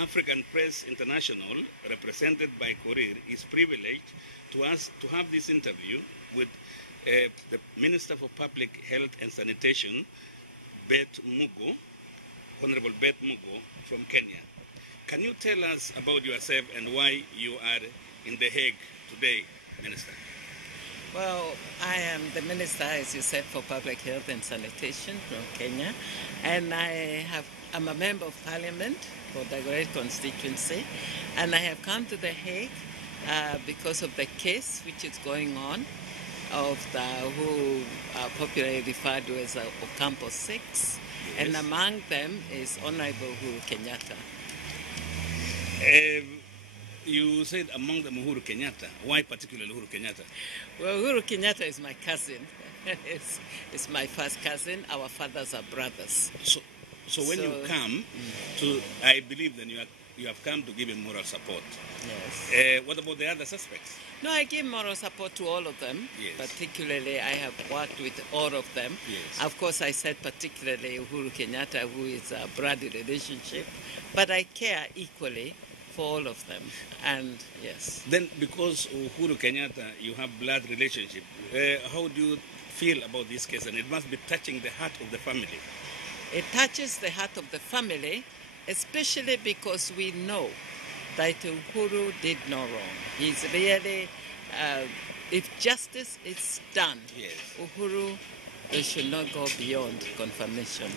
African Press International, represented by Korir, is privileged to have this interview with the Minister for Public Health and Sanitation, Beth Mugo, Honorable Beth Mugo from Kenya. Can you tell us about yourself and why you are in The Hague today, Minister? Well, I am the Minister, as you said, for Public Health and Sanitation from Kenya, and I'm a Member of Parliament for the Great Constituency, and I have come to The Hague because of the case which is going on of who are popularly referred to as Ocampo 6, yes. And among them is Honorable Uhuru Kenyatta. You said among them Uhuru Kenyatta. Why particularly Uhuru Kenyatta? Well, Uhuru Kenyatta is my cousin. It's my first cousin. Our fathers are brothers. So when you come to, I believe then you have come to give him moral support. Yes. What about the other suspects? No, I give moral support to all of them. Yes. Particularly, I have worked with all of them. Yes. Of course, I said particularly Uhuru Kenyatta, who is a blood relationship, but I care equally for all of them, and yes. Then, because Uhuru Kenyatta, you have blood relationship, how do you feel about this case? And it must be touching the heart of the family. It touches the heart of the family, especially because we know that Uhuru did no wrong. He's really, if justice is done, yes. Uhuru should not go beyond confirmation.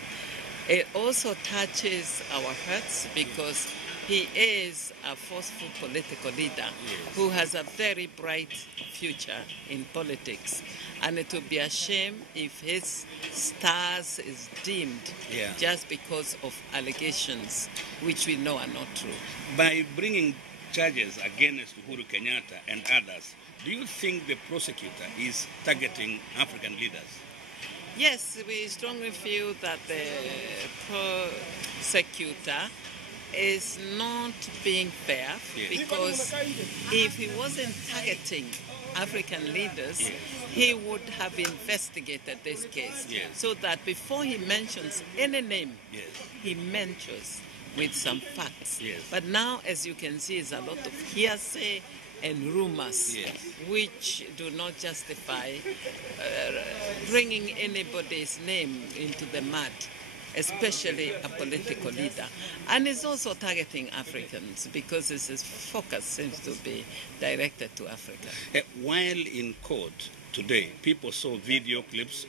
It also touches our hearts because he is a forceful political leader, yes. Who has a very bright future in politics. And it would be a shame if his stars is dimmed, yeah. Just because of allegations which we know are not true. By bringing charges against Uhuru Kenyatta and others, do you think the prosecutor is targeting African leaders? Yes, we strongly feel that the prosecutor is not being fair, yes. Because if he wasn't targeting African leaders, yes. He would have investigated this case, yes. So that before he mentions any name, yes. He mentions with some facts, yes. But now, as you can see, is a lot of hearsay and rumors, yes. Which do not justify bringing anybody's name into the mud, especially a political leader. And it's also targeting Africans because his focus seems to be directed to Africa. While in court today, people saw video clips,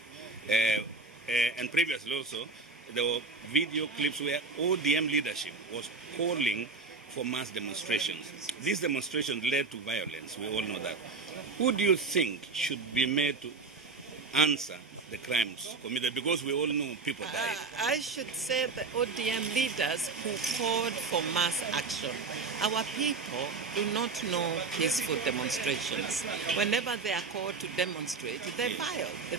and previously also, there were video clips where ODM leadership was calling for mass demonstrations. These demonstrations led to violence, we all know that. Who do you think should be made to answer the crimes committed? Because we all know people died. I should say the ODM leaders who called for mass action. Our people do not know peaceful demonstrations. Whenever they are called to demonstrate, there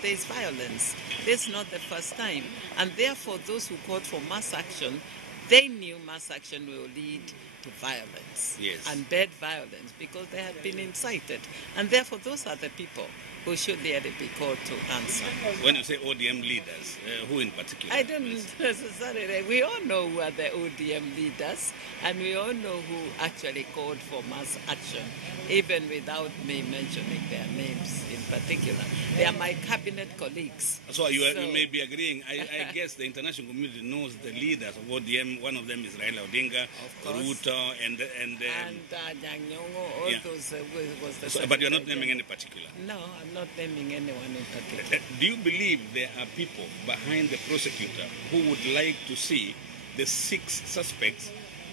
is violence. This is not the first time. And therefore, those who called for mass action, they knew mass action will lead to violence, yes. And bad violence because they had been incited. And therefore, those are the people who should really be called to answer. When you say ODM leaders, who in particular? I don't necessarily. We all know who are the ODM leaders, and we all know who actually called for mass action, even without me mentioning their names in particular. They are my cabinet colleagues. So you may be agreeing. I guess the international community knows the leaders of ODM. One of them is Raila Odinga, Ruto, and Nyanyongo. All those was the. So, but you are not naming any particular. No, I'm not naming anyone in particular. Do you believe there are people behind the prosecutor who would like to see the 6 suspects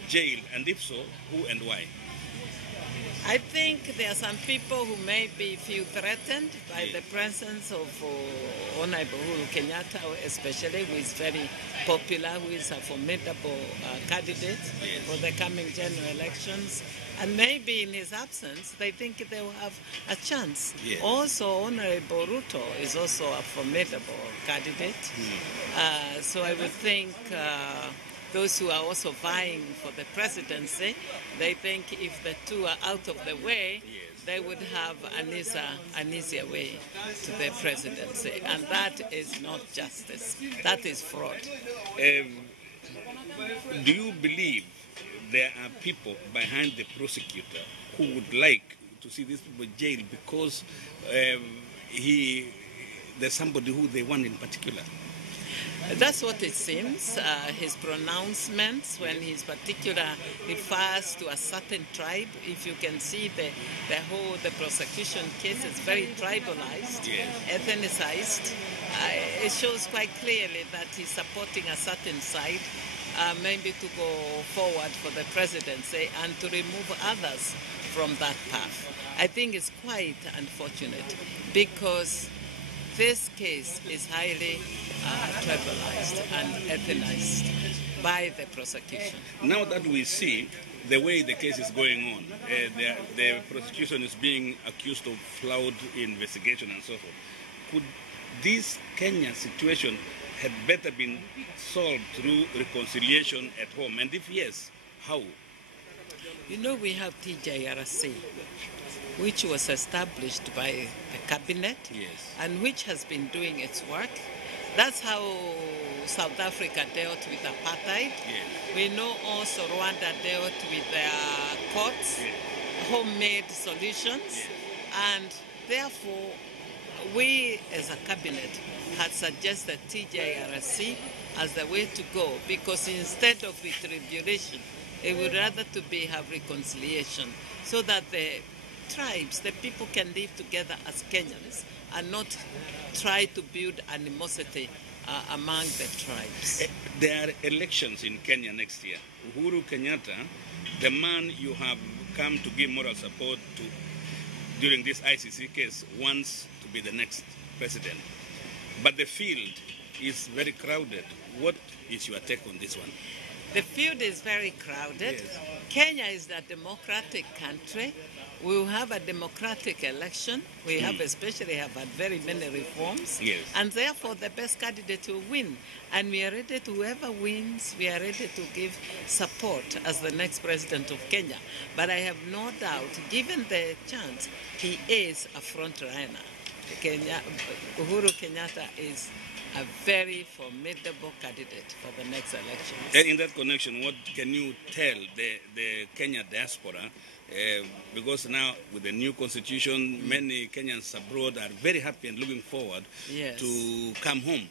jailed, and if so, who and why? I think there are some people who may feel threatened by the presence of Honorable Uhuru Kenyatta, especially, who is very popular, who is a formidable candidate for the coming general elections. And maybe in his absence, they think they will have a chance. Yes. Also, Honorable Ruto is also a formidable candidate. So I would think those who are also vying for the presidency, they think if the two are out of the way, yes. They would have an easier way to the presidency. And that is not justice. That is fraud. Do you believe there are people behind the prosecutor who would like to see these people jailed because there's somebody who they want in particular. That's what it seems. His pronouncements, when he particular refers to a certain tribe, if you can see the prosecution case is very tribalized, ethnicized. It shows quite clearly that he's supporting a certain side, maybe to go forward for the presidency and to remove others from that path. I think it's quite unfortunate because this case is highly tribalized and ethnicized by the prosecution. Now that we see the way the case is going on, the prosecution is being accused of flawed investigation and so forth, could this Kenya situation had better been solved through reconciliation at home? And if yes, how? You know, we have TJRC, which was established by the cabinet, and which has been doing its work. That's how South Africa dealt with apartheid. We know also Rwanda dealt with their courts, homemade solutions, and therefore we as a cabinet had suggested TJRC as the way to go, because instead of retribution, it would rather have reconciliation, so that the tribes, the people can live together as Kenyans and not try to build animosity among the tribes. There are elections in Kenya next year. Uhuru Kenyatta, the man you have come to give moral support to during this ICC case, wants to be the next president. But the field is very crowded. What is your take on this one? The field is very crowded. Kenya is a democratic country. We will have a democratic election. We have especially had very many reforms. And therefore the best candidate will win. And we are ready to, whoever wins, we are ready to give support as the next president of Kenya. But I have no doubt, given the chance, he is a front runner. Uhuru Kenyatta is a very formidable candidate for the next elections. And in that connection, what can you tell the Kenya diaspora? Because now with the new constitution, many Kenyans abroad are very happy and looking forward to come home.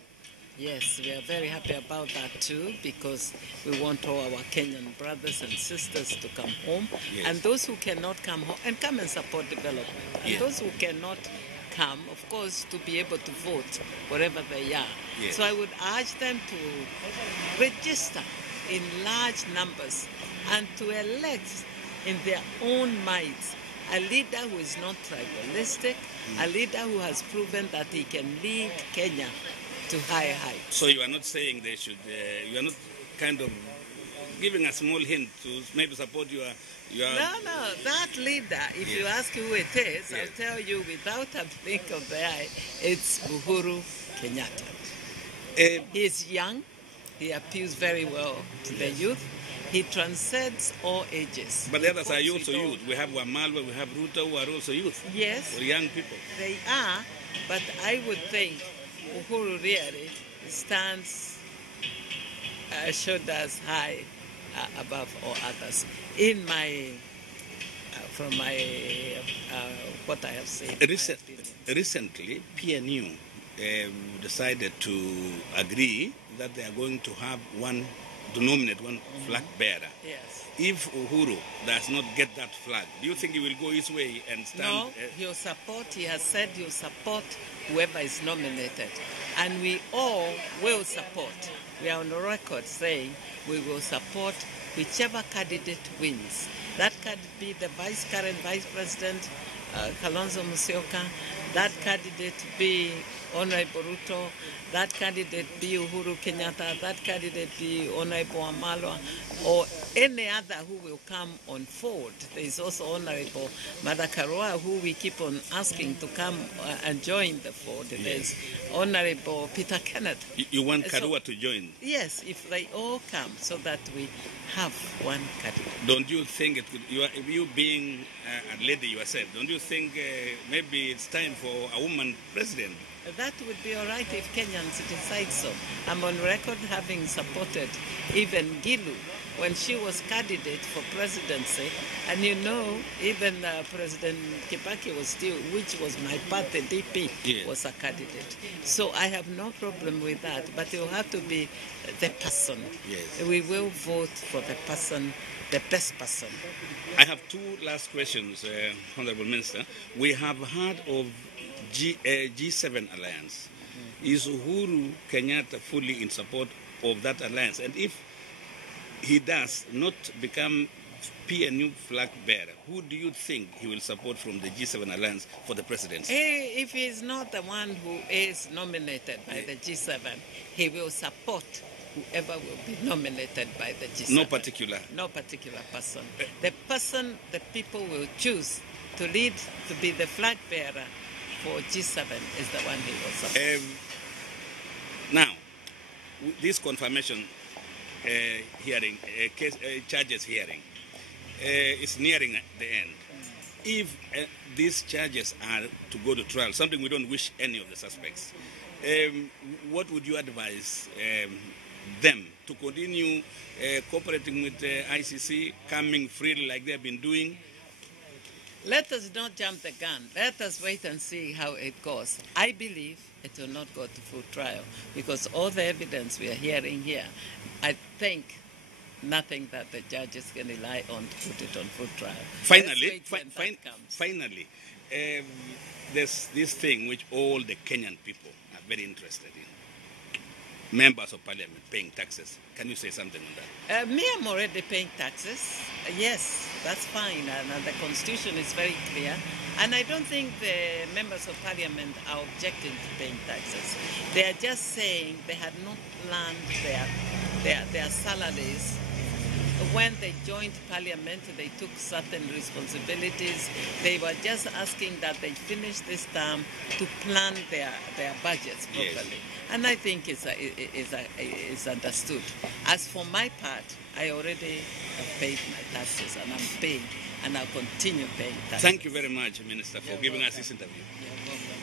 Yes, we are very happy about that too, because we want all our Kenyan brothers and sisters to come home. And those who cannot come home, and come and support development. And those who cannot come, of course, to be able to vote wherever they are. So I would urge them to register in large numbers and to elect in their own minds a leader who is not tribalistic, a leader who has proven that he can lead Kenya to higher heights. So you are not saying they should, you are not kind of giving a small hint to maybe support your... No, that leader, if you ask who it is, I'll tell you without a blink of the eye, it's Uhuru Kenyatta. He's young, he appeals very well to the youth, he transcends all ages. But the others are also youth. We have Wamalwa, we have Ruto, who are also youth. Yes. Or young people. They are, but I would think Uhuru really stands shoulders high above all others. In my, from my, what I have seen. Recently, PNU decided to agree that they are going to have to nominate one flag bearer. If Uhuru does not get that flag, do you think he will go his way and stand? No, he'll support, he has said he'll support whoever is nominated. And we all will support. We are on the record saying we will support whichever candidate wins. That could be the current Vice President, Kalonzo Musyoka, that candidate be Honorable Ruto, that candidate be Uhuru Kenyatta, that candidate be Honorable Wamalwa, or any other who will come on forward. There is also Honorable Madakarua, who we keep on asking to come and join the fold. There's Honorable Peter Kenneth. You want Karua to join? Yes, if they all come, so that we have one candidate. Don't you think, you being a lady yourself, don't you think maybe it's time for a woman president? That would be all right if Kenyans decide so. I'm on record having supported even Gilu when she was candidate for presidency, and you know, even President Kibaki was still, which was my party, DP, was a candidate. So I have no problem with that, but it will have to be the person. Yes. We will vote for the person, the best person. I have two last questions, Honorable Minister. We have heard of G7 alliance. Is Uhuru Kenyatta fully in support of that alliance? And if he does not become PNU flag bearer, who do you think he will support from the G7 alliance for the presidency? If he's not the one who is nominated by the G7, he will support whoever will be nominated by the G7. No particular? No particular person. The person the people will choose to lead, to be the flag bearer for G7 is the one he will support. Now, this confirmation hearing, charges hearing, is nearing the end. If these charges are to go to trial, something we don't wish any of the suspects, what would you advise them to continue cooperating with the ICC, coming freely like they've been doing? Let us not jump the gun. Let us wait and see how it goes. I believe it will not go to full trial because all the evidence we are hearing here, I think nothing that the judges can rely on to put it on full trial. Finally, there's this thing which all the Kenyan people are very interested in. Members of parliament paying taxes. Can you say something on that? Me, I'm already paying taxes. Yes, that's fine. And the constitution is very clear. And I don't think the members of parliament are objecting to paying taxes. They are just saying they had not planned their salaries. When they joined parliament, they took certain responsibilities. They were just asking that they finish this term to plan their budgets properly. Yes. And I think it's understood. As for my part, I already have paid my taxes, and I'm paying, and I'll continue paying taxes. Thank you very much, Minister, for giving us this interview. You're welcome.